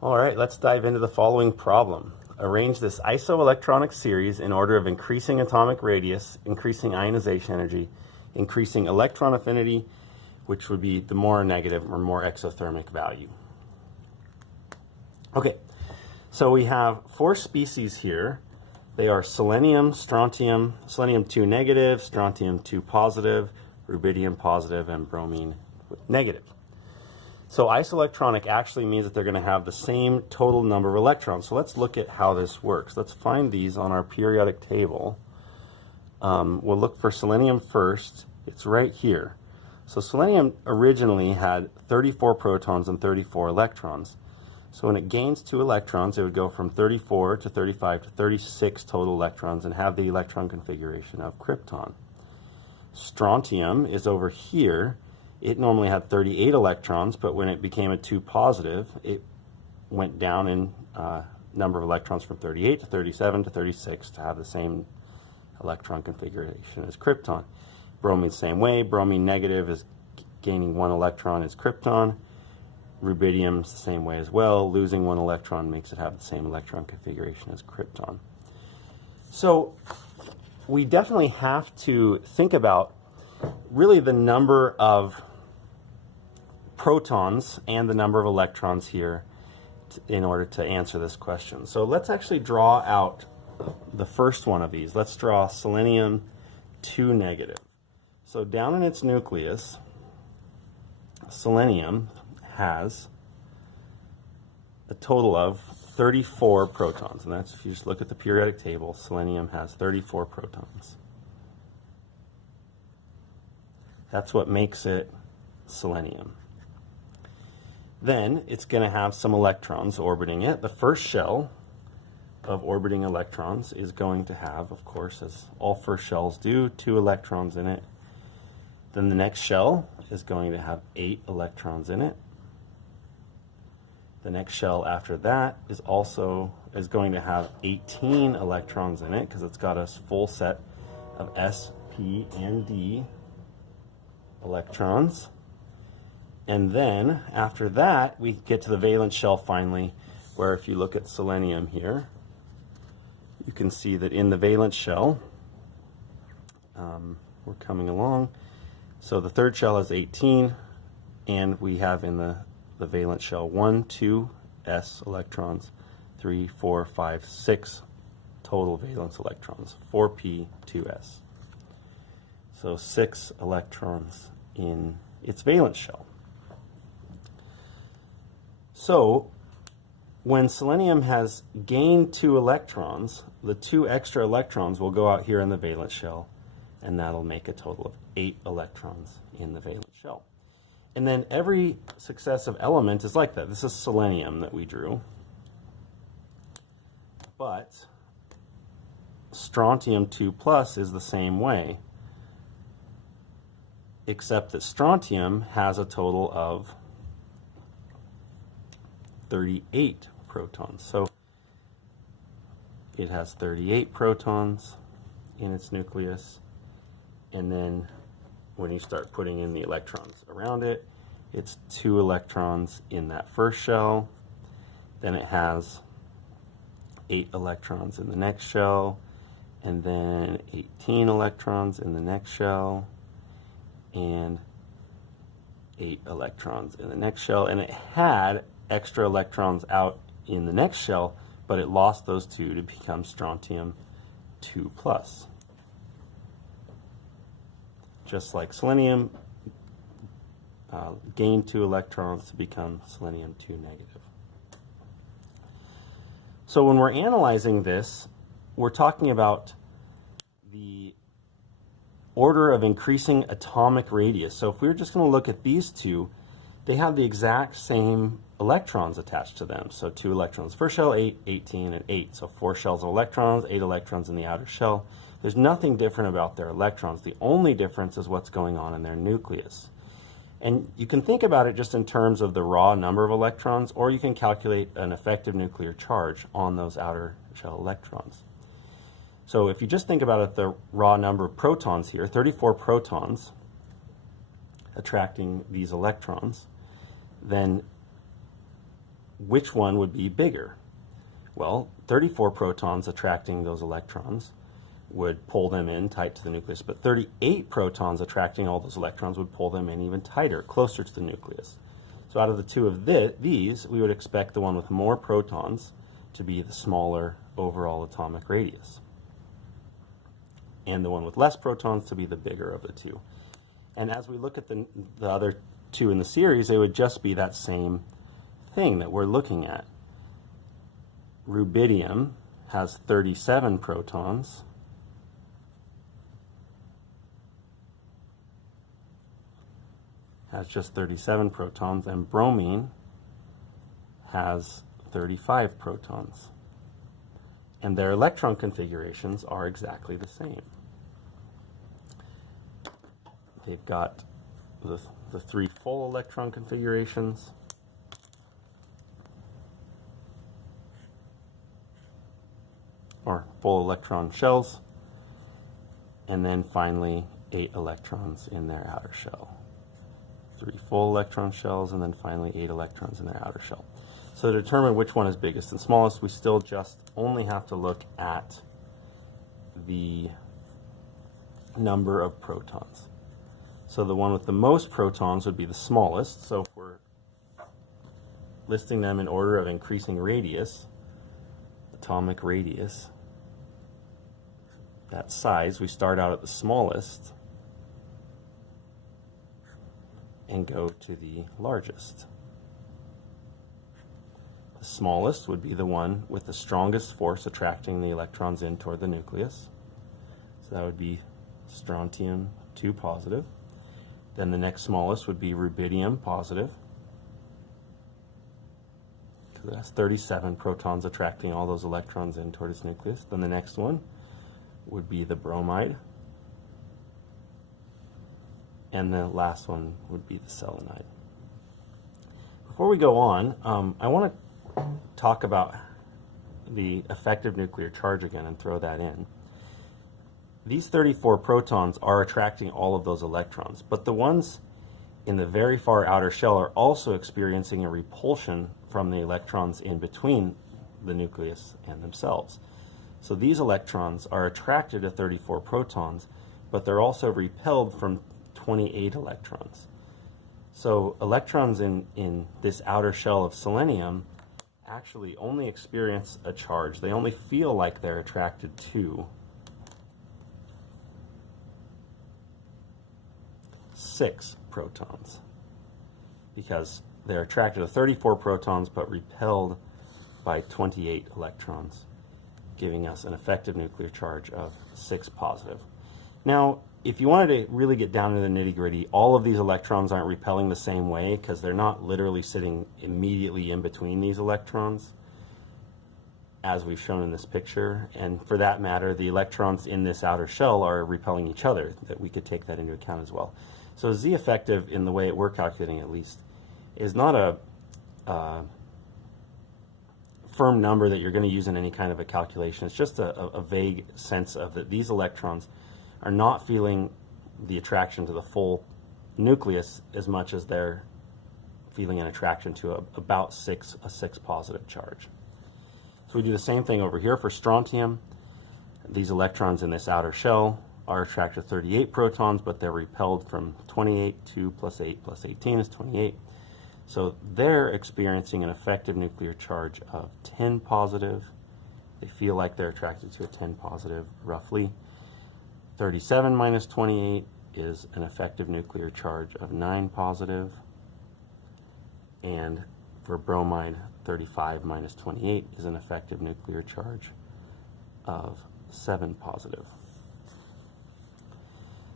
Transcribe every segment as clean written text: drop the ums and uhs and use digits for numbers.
All right, let's dive into the following problem. Arrange this isoelectronic series in order of increasing atomic radius, increasing ionization energy, increasing electron affinity, which would be the more negative or more exothermic value. Okay, so we have four species here. They are selenium, strontium, selenium-2 negative, strontium-2 positive, rubidium positive, and bromine negative. So isoelectronic actually means that they're going to have the same total number of electrons. So let's look at how this works. Let's find these on our periodic table. We'll look for selenium first. It's right here. So selenium originally had 34 protons and 34 electrons. So when it gains 2 electrons, it would go from 34 to 35 to 36 total electrons and have the electron configuration of krypton. Strontium is over here. It normally had 38 electrons, but when it became a 2 positive, it went down in number of electrons from 38 to 37 to 36 to have the same electron configuration as krypton. Bromine, same way. Bromine negative is gaining 1 electron as krypton. Rubidium is the same way as well. Losing 1 electron makes it have the same electron configuration as krypton. So we definitely have to think about really the number of protons and the number of electrons here in order to answer this question. So let's actually draw out the first one of these. Let's draw selenium-2 negative. So down in its nucleus, selenium has a total of 34 protons. And that's, if you just look at the periodic table, selenium has 34 protons. That's what makes it selenium. Then it's going to have some electrons orbiting it. The first shell of orbiting electrons is going to have, of course, as all first shells do, 2 electrons in it. Then the next shell is going to have 8 electrons in it. The next shell after that is going to have 18 electrons in it because it's got a full set of S, P, and D electrons. And then after that we get to the valence shell finally, where if you look at selenium here, you can see that in the valence shell, we're coming along. So the third shell is 18, and we have in the valence shell 1, 2 S electrons, 3, 4, 5, 6 total valence electrons, 4p, 2s. So 6 electrons in its valence shell. So when selenium has gained 2 electrons, the 2 extra electrons will go out here in the valence shell, and that'll make a total of 8 electrons in the valence shell. And then every successive element is like that. This is selenium that we drew. But strontium-2+ is the same way, except that strontium has a total of 38 protons. So it has 38 protons in its nucleus, and then when you start putting in the electrons around it, it's 2 electrons in that first shell. Then it has 8 electrons in the next shell, and then 18 electrons in the next shell, and 8 electrons in the next shell. And it had extra electrons out in the next shell, but it lost those 2 to become strontium-2+. Just like selenium gained 2 electrons to become selenium-2 negative. So when we're analyzing this, we're talking about the order of increasing atomic radius. So if we were just going to look at these two, they have the exact same electrons attached to them. So 2 electrons first shell, 8, 18, and 8. So 4 shells of electrons, 8 electrons in the outer shell. There's nothing different about their electrons. The only difference is what's going on in their nucleus. And you can think about it just in terms of the raw number of electrons, or you can calculate an effective nuclear charge on those outer shell electrons. So if you just think about it, the raw number of protons here, 34 protons attracting these electrons, then which one would be bigger? Well, 34 protons attracting those electrons would pull them in tight to the nucleus, but 38 protons attracting all those electrons would pull them in even tighter, closer to the nucleus. So out of the two of these, we would expect the one with more protons to be the smaller overall atomic radius, and the one with less protons to be the bigger of the two. And as we look at the other two in the series, they would just be that same thing that we're looking at. Rubidium has 37 protons, has just 37 protons, and bromine has 35 protons. And their electron configurations are exactly the same. They've got the three full electron configurations, or full electron shells, and then finally 8 electrons in their outer shell. 3 full electron shells, and then finally 8 electrons in their outer shell. So to determine which one is biggest and smallest, we still just only have to look at the number of protons. So the one with the most protons would be the smallest. So if we're listing them in order of increasing radius, atomic radius, that size, we start out at the smallest and go to the largest. The smallest would be the one with the strongest force attracting the electrons in toward the nucleus. So that would be strontium 2 positive. Then the next smallest would be rubidium positive, because it has 37 protons attracting all those electrons in toward its nucleus. Then the next one would be the bromide. And the last one would be the selenide. Before we go on, I want to talk about the effective nuclear charge again and throw that in. These 34 protons are attracting all of those electrons, but the ones in the very far outer shell are also experiencing a repulsion from the electrons in between the nucleus and themselves. So these electrons are attracted to 34 protons, but they're also repelled from 28 electrons. So electrons in this outer shell of selenium actually only experience a charge. They only feel like they're attracted to 6 protons, because they're attracted to 34 protons but repelled by 28 electrons, giving us an effective nuclear charge of 6 positive. Now, if you wanted to really get down to the nitty-gritty, all of these electrons aren't repelling the same way, because they're not literally sitting immediately in between these electrons, as we've shown in this picture. And for that matter, the electrons in this outer shell are repelling each other, that we could take that into account as well. So Z effective, in the way we're calculating at least, is not a firm number that you're going to use in any kind of a calculation. It's just a vague sense of that these electrons are not feeling the attraction to the full nucleus as much as they're feeling an attraction to about a 6 positive charge. So we do the same thing over here for strontium. These electrons in this outer shell are attracted to 38 protons, but they're repelled from 28. 2 plus 8 plus 18 is 28. So they're experiencing an effective nuclear charge of 10 positive. They feel like they're attracted to a 10 positive, roughly. 37 minus 28 is an effective nuclear charge of 9 positive. And for bromide, 35 minus 28 is an effective nuclear charge of 7 positive.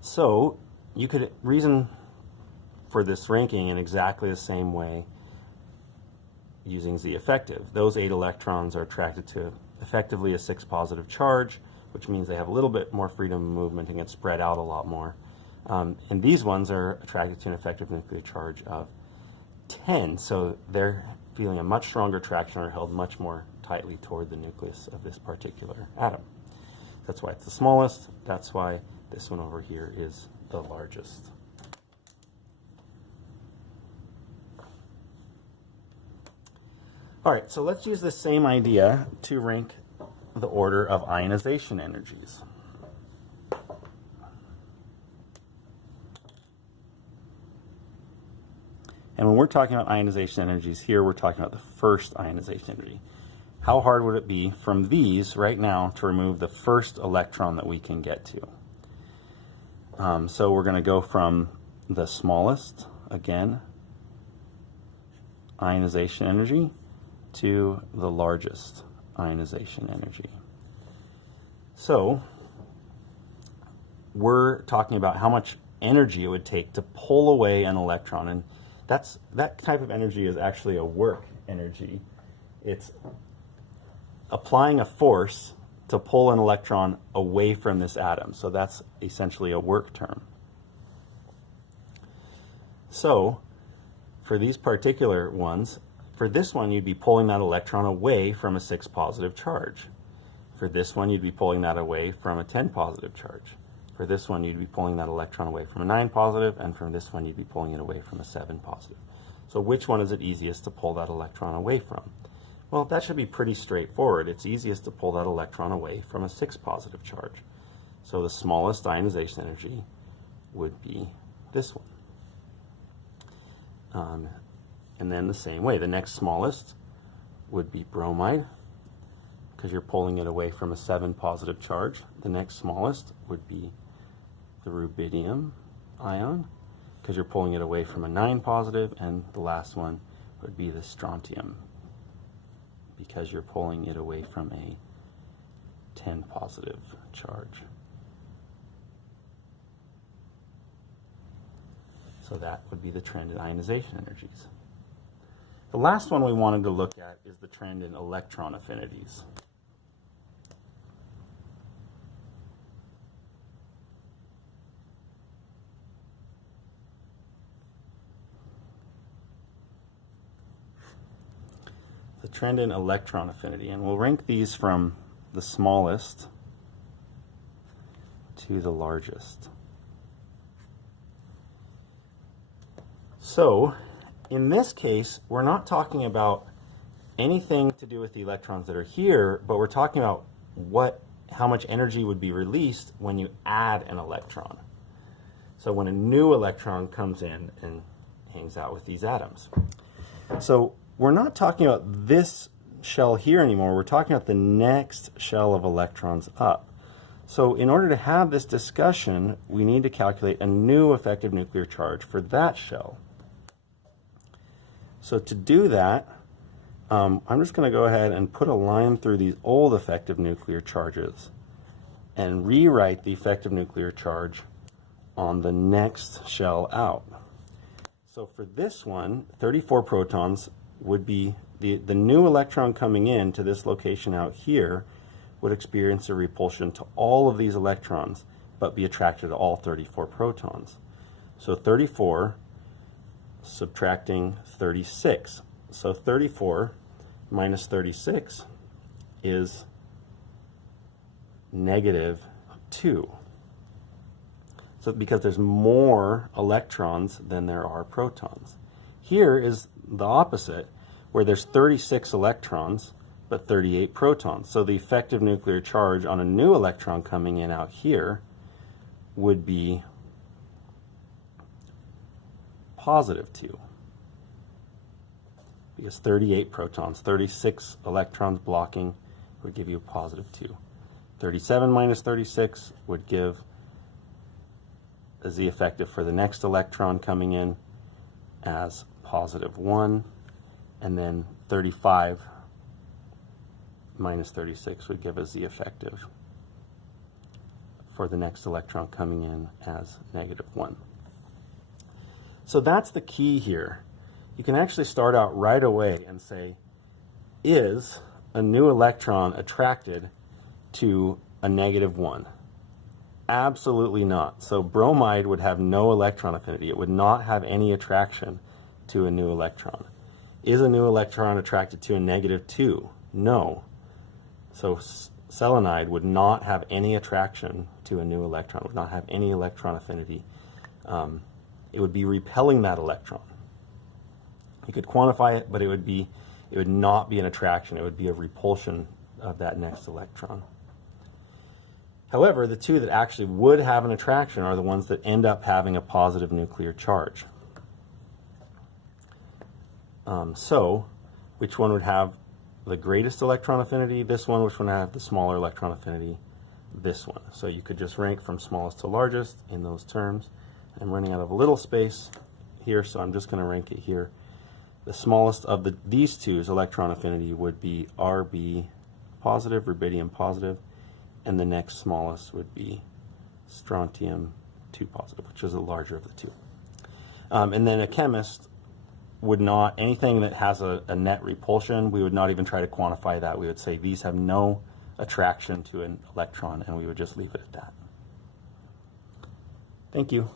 So you could reason for this ranking in exactly the same way using Z effective. Those 8 electrons are attracted to effectively a 6 positive charge, which means they have a little bit more freedom of movement and get spread out a lot more. And these ones are attracted to an effective nuclear charge of 10, so they're feeling a much stronger attraction, or held much more tightly toward the nucleus of this particular atom. That's why it's the smallest. That's why this one over here is the largest. All right, so let's use the same idea to rank the order of ionization energies. And when we're talking about ionization energies here, we're talking about the first ionization energy. How hard would it be from these right now to remove the first electron that we can get to? So we're going to go from the smallest, again, ionization energy, to the largest ionization energy. So we're talking about how much energy it would take to pull away an electron, and that type of energy is actually a work energy. It's applying a force to pull an electron away from this atom. So that's essentially a work term. So for these particular ones, for this one you'd be pulling that electron away from a 6 positive charge. For this one you'd be pulling that away from a 10 positive charge. For this one you'd be pulling that electron away from a 9 positive, and from this one you'd be pulling it away from a 7 positive. So which one is it easiest to pull that electron away from? Well, that should be pretty straightforward. It's easiest to pull that electron away from a 6 positive charge. So the smallest ionization energy would be this one. And then the same way, the next smallest would be bromide, because you're pulling it away from a 7 positive charge. The next smallest would be the rubidium ion, because you're pulling it away from a 9 positive, and the last one would be the strontium, because you're pulling it away from a 10 positive charge. So that would be the trend in ionization energies. The last one we wanted to look at is the trend in electron affinities. The trend in electron affinity, and we'll rank these from the smallest to the largest. So in this case, we're not talking about anything to do with the electrons that are here, but we're talking about how much energy would be released when you add an electron. So when a new electron comes in and hangs out with these atoms. So we're not talking about this shell here anymore. We're talking about the next shell of electrons up. So in order to have this discussion, we need to calculate a new effective nuclear charge for that shell. So to do that, I'm just going to go ahead and put a line through these old effective nuclear charges and rewrite the effective nuclear charge on the next shell out. So for this one, 34 protons would be the new electron coming in to this location out here would experience a repulsion to all of these electrons, but be attracted to all 34 protons. So 34 subtracting 36. So 34 minus 36 is -2. So because there's more electrons than there are protons. Here is the opposite, where there's 36 electrons but 38 protons. So the effective nuclear charge on a new electron coming in out here would be +2. Because 38 protons, 36 electrons blocking would give you +2. 37 minus 36 would give as the effective for the next electron coming in as +1, and then 35 minus 36 would give us the effective for the next electron coming in as -1. So that's the key here. You can actually start out right away and say, is a new electron attracted to a -1? Absolutely not. So bromide would have no electron affinity. It would not have any attraction to a new electron. Is a new electron attracted to a -2? No. So selenide would not have any attraction to a new electron, would not have any electron affinity. It would be repelling that electron. You could quantify it, but it It would not be an attraction. It would be a repulsion of that next electron. However, the two that actually would have an attraction are the ones that end up having a positive nuclear charge. So, which one would have the greatest electron affinity? This one. Which one would have the smaller electron affinity? This one. So you could just rank from smallest to largest in those terms. I'm running out of a little space here, so I'm just going to rank it here. The smallest of these two's electron affinity would be Rb positive, rubidium positive, and the next smallest would be strontium 2 positive, which is the larger of the two. And then a chemist would not, anything that has a net repulsion, we would not even try to quantify that. We would say these have no attraction to an electron, and we would just leave it at that. Thank you.